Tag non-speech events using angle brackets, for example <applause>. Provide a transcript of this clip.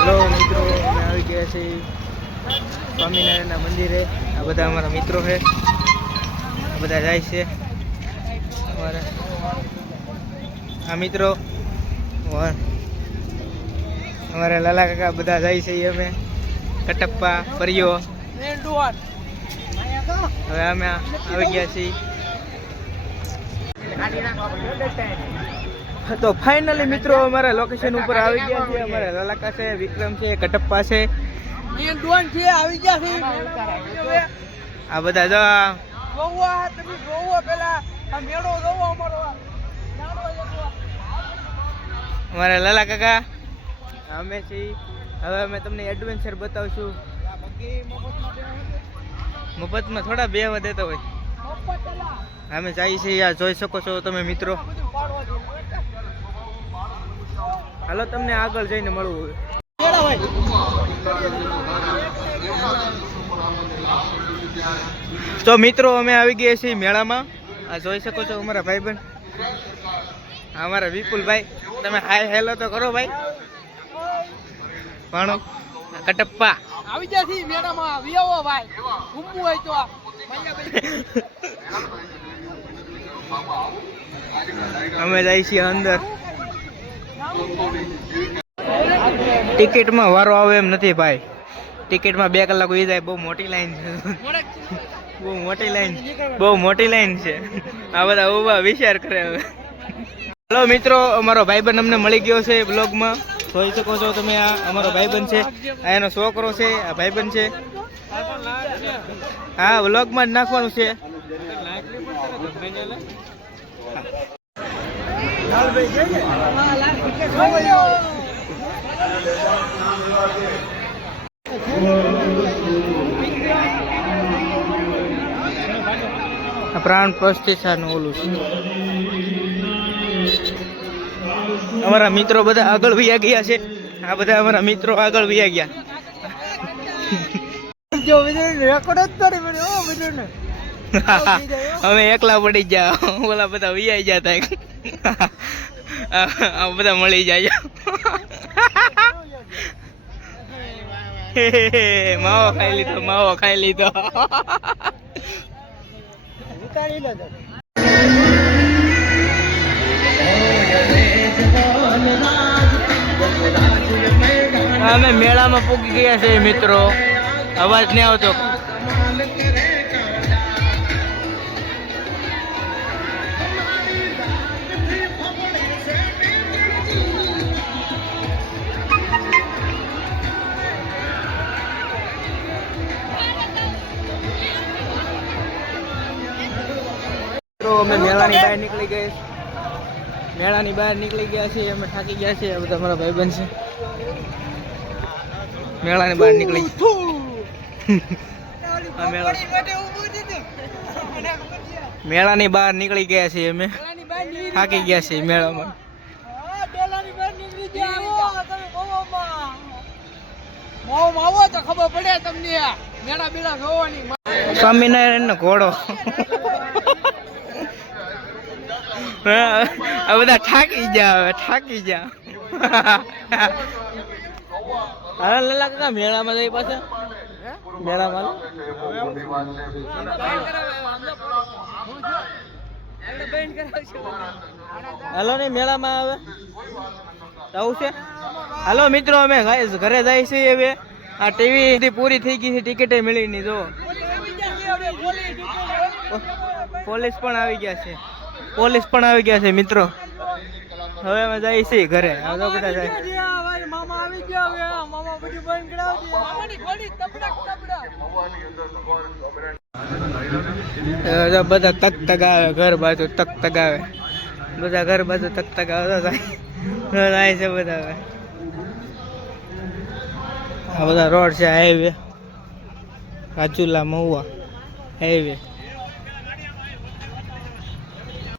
Hello મિત્રો, અમે આવી ગયા છીએ સ્વામિનારાયણના મંદિરે. આ બધા અમારા મિત્રો છે. આ બધા જાય છે. અમારા આ મિત્રો. અમારા લાલા કાકા બધા જાય છે અમે. કટપ્પા પરિયો હવે અમે આવી ગયા છીએ. તો ફાઇનલી મિત્રો અમારા લોકેશન ઉપર આવી ગયા છે અમારા લલાકા છે વિક્રમ છે કટપ્પા છે. આ બધા જો આ અમારા લાલા કાકા અમે છીએ. હવે અમે તમને એડવેન્ચર બતાવશું. મફતમાં થોડા બે દેતા હોય. અમે જઈએ છીએ આ જોઈ શકો છો તમે મિત્રો. હાલો તમને આગળ જઈને મળવું તો મિત્રો અમે આવી ગયા છીએ મેળામાં. આ જોઈ શકો છો અમારા ભાઈબંધ. આ અમારા વિપુલભાઈ. તમે હાય હેલો તો કરો ભાઈ. આ કટપ્પા. આવી ગયા છીએ મેળામાં. વિયાવો ભાઈ. ઘૂમવું હોય તો અમે જઈએ છીએ અંદર. ટિકિટમાં વારો આવે એમ નથી ભાઈ. ટિકિટમાં બે કલાક ઉઈ જાય, બહુ મોટી લાઈન છે. બહુ મોટી લાઈન, બહુ મોટી લાઈન છે. આ બધા ઊભા વિચાર કરે હવે. હલો મિત્રો, અમારો ભાઈબંધ અમને મળી ગયો છે બ્લોગમાં. જોઈ શકો છો તમે આ અમારો ભાઈબંધ છે. આ એનો છોકરો છે, આ ભાઈબંધ છે. હા બ્લોગમાં જ નાખવાનું છે. પ્રાણ પ્રતિષ્ઠાનું ઓલું અમારા મિત્રો બધા આગળ વયા ગયા છે. આ બધા અમારા મિત્રો આગળ વયા ગયા. રેકોર્ડ જ કરી અમે એકલા પડી ગયા. ઓલા બધા વિયાઈ જતા બધા મળી જાય. માવો ખાઈ લીધો, માવો ખાઈ લીધો. અમે મેળામાં પૂકી ગયા છે મિત્રો. અવાજ નહીં આવતો. અમે મેળાની બહાર નીકળી ગયા મેળાની બહાર નીકળી ગયા છીએ અમે થાકી ગયા છીએ બધા મારા ભાઈબંધ છે. મેળાની બહાર નીકળી મેળાની બહાર નીકળી ગયા છીએ અમે. થાકી ગયા છીએ મેળામાં. સ્વામિનારાયણ નો ઘોડો. <laughs> આ બધા થાકી ગયા હવે થાકી ગયા. <laughs> હા લાલા કાકા મેળામાં જઈ પાછા? મેળામાં હાલો ને મેળામાં આવે. જવું છે? હાલો મિત્રો અમે ઘરે જાય છીએ હવે. આ ટીવી પૂરી થઈ ગઈ છે ટિકિટે મળી નહીં જો પોલીસ પણ આવી ગયા છે. પોલીસ પણ આવી ગયા છે મિત્રો. હવે અમે જઈએ છીએ ઘરે. બધા જાય. મામા આવી ગયા હવે મામા બધું બંધ કરાવજો મામાની ખોલી તબડક તબડક બધા તક તગાવે ઘર બાજુ તક તગાવે. બધા ઘર બાજુ તક તગાવે જાય. છે બધા હવે. આ બધા રોડ છે હાઈવે રાજુલા મહુવા હાઈવે